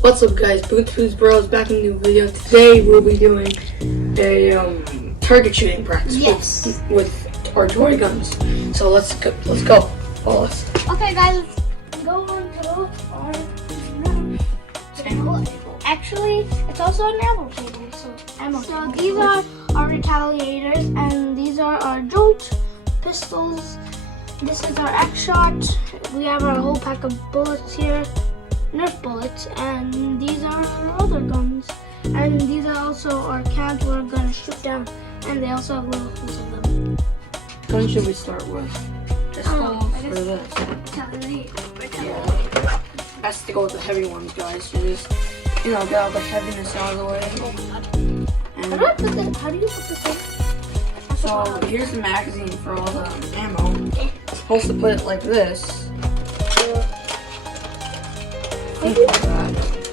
What's up, guys? Boots Bros back in a new video. Today we'll be doing a target shooting practice with our toy guns. So let's go. Follow us. Okay, guys, let's go on to our table. Actually, it's also an ammo table. So these are our retaliators, and these are our jolt pistols. This is our X-shot. We have our whole pack of bullets here. Nerf bullets, and these are our other guns, and these are also our cans we're gonna shoot down, and they also have little holes in them. Which gun should we start with? Pistols or this? Yeah. Best to go with the heavy ones, guys. So just get all the heaviness out of the way. How do you put this in? So here's the magazine for all the ammo. Supposed to put it like this.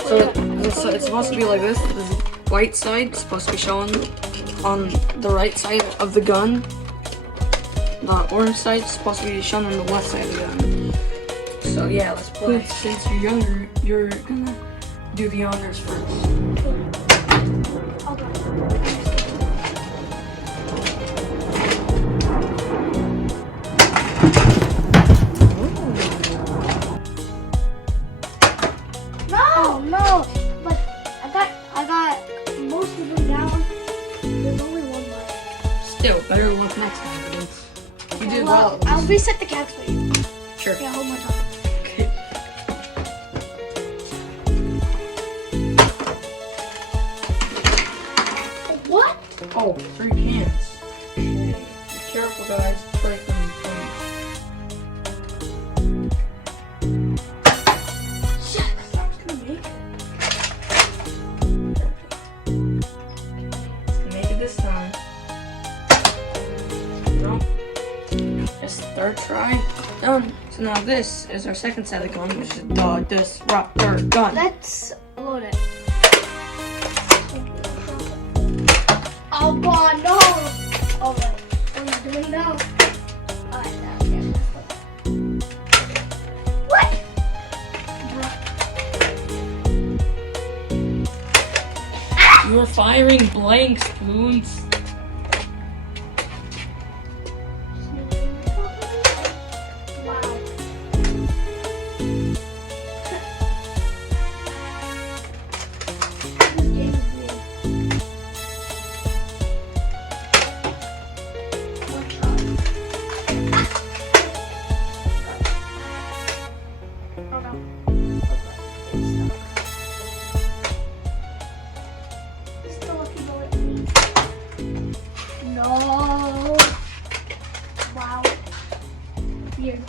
So it's supposed to be like this. The white side is supposed to be shown on the right side of the gun. The orange side is supposed to be shown on the left side of the gun. So yeah, let's play. Since you're younger, you're gonna do the honors first. No, but I got most of them down. There's only one left. Still, better luck next time. You did well. I'll reset the counts for you. Sure. Yeah, hold my tongue. Okay. What? Oh, 3 cans. Be careful, guys. Break them. This time. No. Just third try. Done. So now this is our second set of gun, which is the disruptor gun. Let's load it. Oh god, no! Alright, what are you doing now? Alright, now what? You were firing blank spoons. Wow. No. Wow. Weird.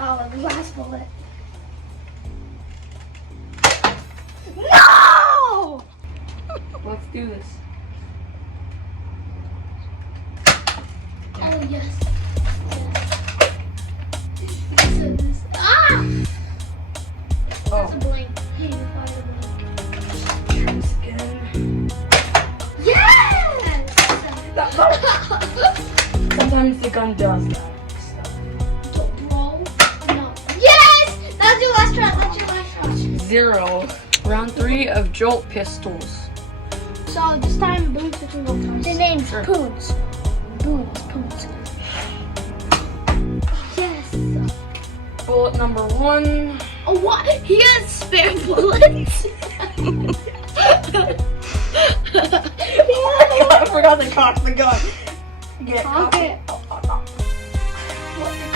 Oh, the last bullet. No! Let's do this. Oh, yes. Yes. Ah! Oh. That's a blank. Hey, fire blank. Again. Yes! Sometimes the gun does that. Bro, no. Yes! That's your last shot. That's your last shot. 0. Round 3 of jolt pistols. So this time, Boons can go first. The name's Sure. Poons. Poons. Yes. Bullet number 1. Oh, what? He has spare bullets. I forgot to cock the gun. Yeah, cock Okay.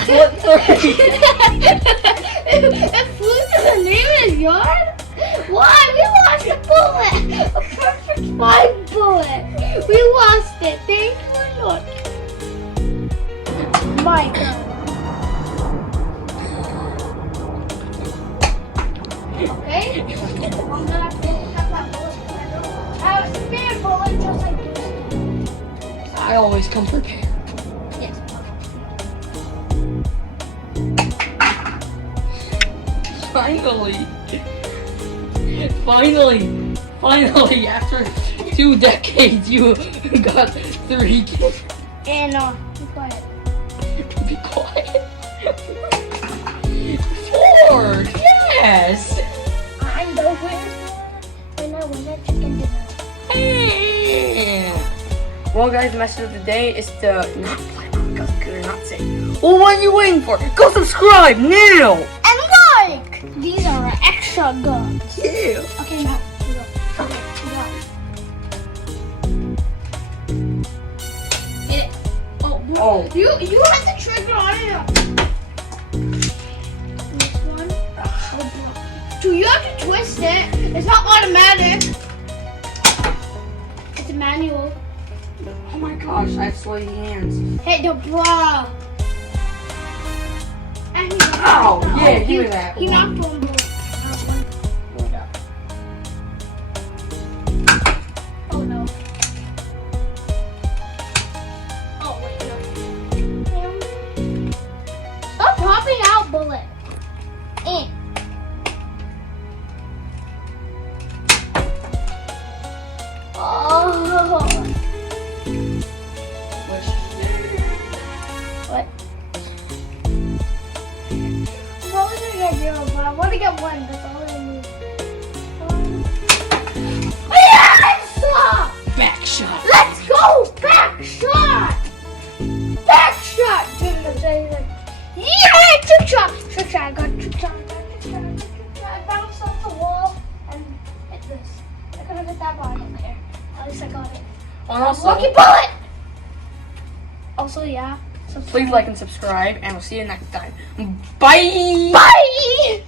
Bullet 3. It flew to the neighbor's yard? Why? We lost a bullet. A perfect 5 bullet. We lost it. Thank you, Lord. My God. Okay? I'm gonna pick up that bullet. I have a spare bullet just like this. I always come prepared. Yes. Finally, after 2 decades, you got 3 kills. And be quiet. Be quiet. 4! Yes! Well, guys, the message of the day is to not play because good or not safe. Well, what are you waiting for? Go subscribe now! And like! These are our extra guns. Yeah. Okay, now. We go. Hit it. Oh. You had the trigger on it. This one. Dude, you have to twist it. It's not automatic. It's a manual. Oh my gosh, I have sweaty hands. Hit the bra. And he Ow! Yeah, give me that. He knocked one bullet. Oh no. Oh wait, no. Stop popping out bullet. Eh. Oh. What? What was I gonna do? I want to get one. That's all I need. Yes! Back shot. Let's go! Back shot! Back shot! Yeah! Trick shot! Trick shot! I got trick shot! I bounced off the wall and hit this. I could have hit that, but I don't care. At least I got it. Also, Lucky bullet! Also, yeah. please like and subscribe, and we'll see you next time. Bye! Bye!